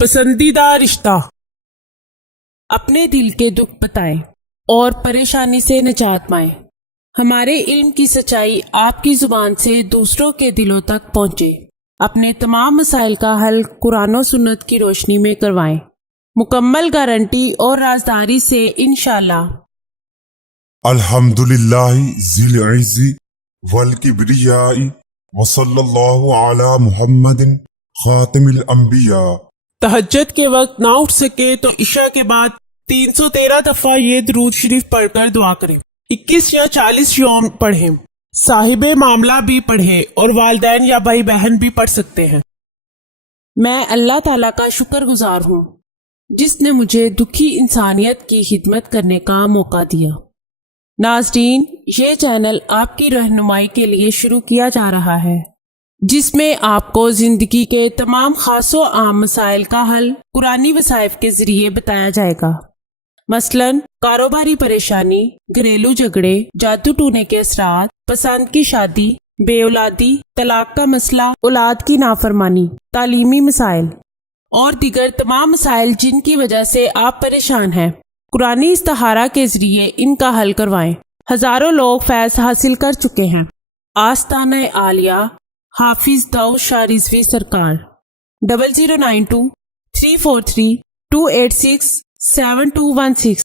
پسندیدہ رشتہ۔ اپنے دل کے دکھ بتائیں اور پریشانی سے نجات پائیں۔ ہمارے علم کی سچائی آپ کی زبان سے دوسروں کے دلوں تک پہنچے۔ اپنے تمام مسائل کا حل قرآن و سنت کی روشنی میں کروائیں، مکمل گارنٹی اور رازداری سے انشاءاللہ۔ الحمدللہ ذی العز والکبریاء وصلی اللہ علی محمد خاتم الانبیاء۔ تہجد کے وقت نہ اٹھ سکے تو عشاء کے بعد 313 دفعہ یہ درود شریف پڑھ کر دعا کریں۔ 21 یا 40 یوم پڑھیں، صاحب معاملہ بھی پڑھیں اور والدین یا بھائی بہن بھی پڑھ سکتے ہیں۔ میں اللہ تعالیٰ کا شکر گزار ہوں جس نے مجھے دکھی انسانیت کی خدمت کرنے کا موقع دیا۔ ناظرین، یہ چینل آپ کی رہنمائی کے لیے شروع کیا جا رہا ہے جس میں آپ کو زندگی کے تمام خاص و عام مسائل کا حل قرآنی وظائف کے ذریعے بتایا جائے گا۔ مثلاً کاروباری پریشانی، گھریلو جھگڑے، جادو ٹونے کے اثرات، پسند کی شادی، بے اولادی، طلاق کا مسئلہ، اولاد کی نافرمانی، تعلیمی مسائل اور دیگر تمام مسائل جن کی وجہ سے آپ پریشان ہیں، قرآنی استخارہ کے ذریعے ان کا حل کروائیں۔ ہزاروں لوگ فیض حاصل کر چکے ہیں۔ آستانہ عالیہ حافظ داؤد شاہ رضوی سرکار 0092 343 286 7216